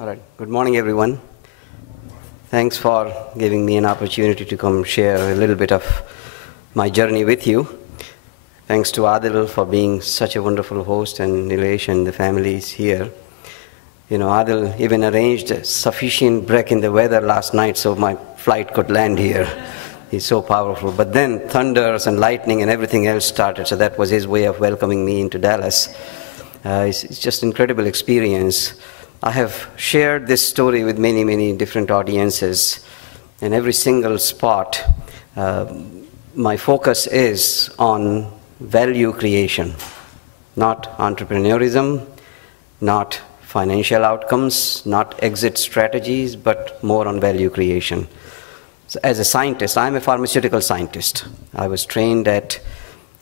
All right. Good morning, everyone. Thanks for giving me an opportunity to come share a little bit of my journey with you. Thanks to Adil for being such a wonderful host, and Nilesh and the families here. You know, Adil even arranged a sufficient break in the weather last night so my flight could land here. He's so powerful. But then thunders and lightning and everything else started, so that was his way of welcoming me into Dallas. It's just an incredible experience. I have shared this story with many, many different audiences. In every single spot, my focus is on value creation, not entrepreneurism, not financial outcomes, not exit strategies, but more on value creation. So as a scientist, I'm a pharmaceutical scientist. I was trained at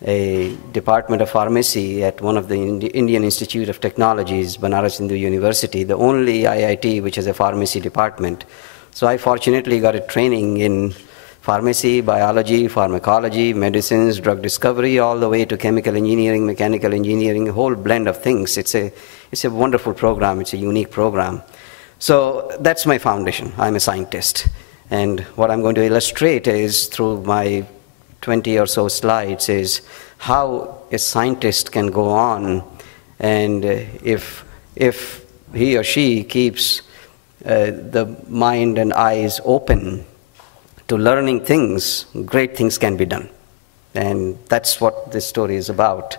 a department of pharmacy at one of the Indian Institute of Technologies, Banaras Hindu University, the only IIT which has a pharmacy department. So I fortunately got a training in pharmacy, biology, pharmacology, medicines, drug discovery, all the way to chemical engineering, mechanical engineering, a whole blend of things. It's a wonderful program. It's a unique program. So that's my foundation. I'm a scientist. And what I'm going to illustrate is through my 20 or so slides is how a scientist can go on, and if he or she keeps the mind and eyes open to learning things, great things can be done. And that's what this story is about.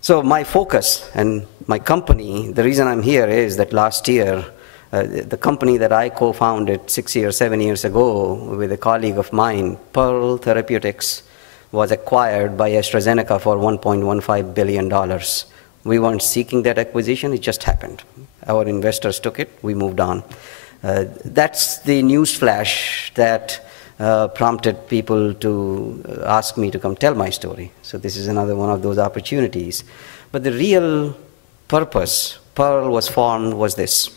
So my focus and my company, the reason I'm here is that last year, the company that I co-founded 7 years ago with a colleague of mine, Pearl Therapeutics, was acquired by AstraZeneca for $1.15 billion. We weren't seeking that acquisition, it just happened. Our investors took it, we moved on. That's the news flash that prompted people to ask me to come tell my story. So this is another one of those opportunities. But the real purpose Pearl was formed was this.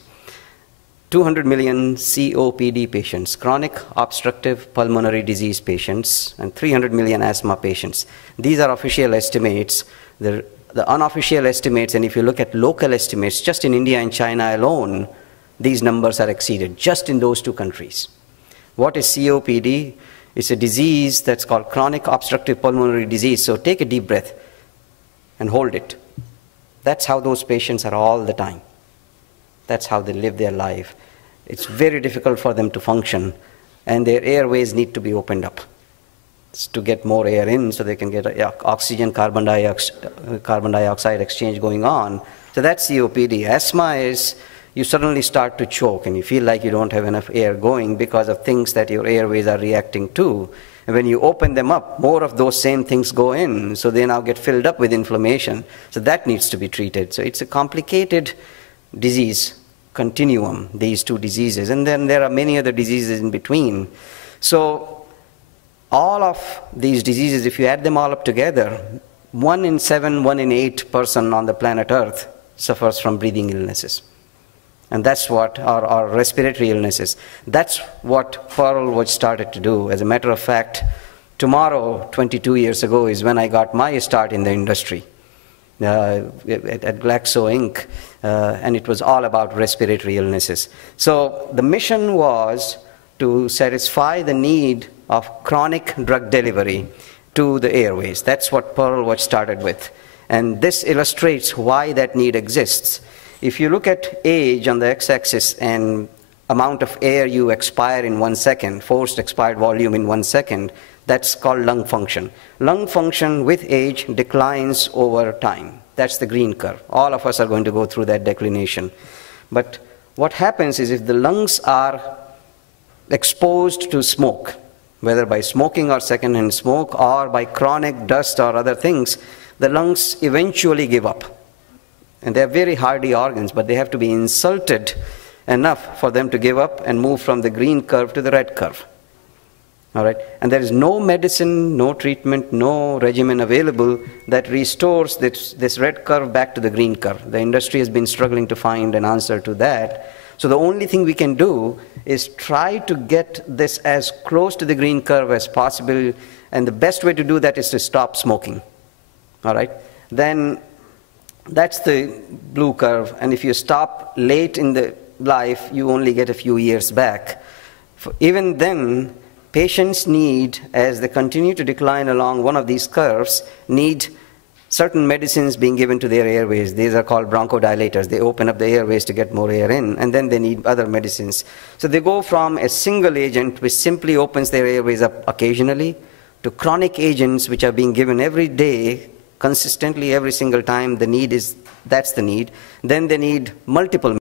200 million COPD patients, chronic obstructive pulmonary disease patients, and 300 million asthma patients. These are official estimates. The unofficial estimates, and if you look at local estimates, just in India and China alone, these numbers are exceeded, just in those two countries. What is COPD? It's a disease that's called chronic obstructive pulmonary disease. So take a deep breath and hold it. That's how those patients are all the time. That's how they live their life. It's very difficult for them to function, and their airways need to be opened up to get more air in so they can get oxygen, carbon dioxide exchange going on. So that's COPD. Asthma is you suddenly start to choke and you feel like you don't have enough air going because of things that your airways are reacting to. And when you open them up, more of those same things go in, so they now get filled up with inflammation. So that needs to be treated. So it's a complicated disease continuum, these two diseases, and then there are many other diseases in between. So all of these diseases, if you add them all up together, 1 in 7, 1 in 8 person on the planet Earth suffers from breathing illnesses. And that's what, or respiratory illnesses. That's what Pearl was started to do. As a matter of fact, tomorrow, 22 years ago, is when I got my start in the industry. At Glaxo Inc., and it was all about respiratory illnesses. So the mission was to satisfy the need of chronic drug delivery to the airways. That's what Pearl was started with. And this illustrates why that need exists. If you look at age on the x-axis and amount of air you expire in 1 second, forced expired volume in 1 second, that's called lung function. Lung function with age declines over time. That's the green curve. All of us are going to go through that declination. But what happens is if the lungs are exposed to smoke, whether by smoking or secondhand smoke or by chronic dust or other things, the lungs eventually give up. And they're very hardy organs, but they have to be insulted enough for them to give up and move from the green curve to the red curve. All right? And there is no medicine, no treatment, no regimen available that restores this red curve back to the green curve. The industry has been struggling to find an answer to that. So the only thing we can do is try to get this as close to the green curve as possible, and the best way to do that is to stop smoking. All right? Then that's the blue curve, and if you stop late in the life, you only get a few years back. Even then, patients need, as they continue to decline along one of these curves, need certain medicines being given to their airways. These are called bronchodilators. They open up the airways to get more air in, and then they need other medicines. So they go from a single agent, which simply opens their airways up occasionally, to chronic agents, which are being given every day, consistently every single time. The need is, that's the need. Then they need multiple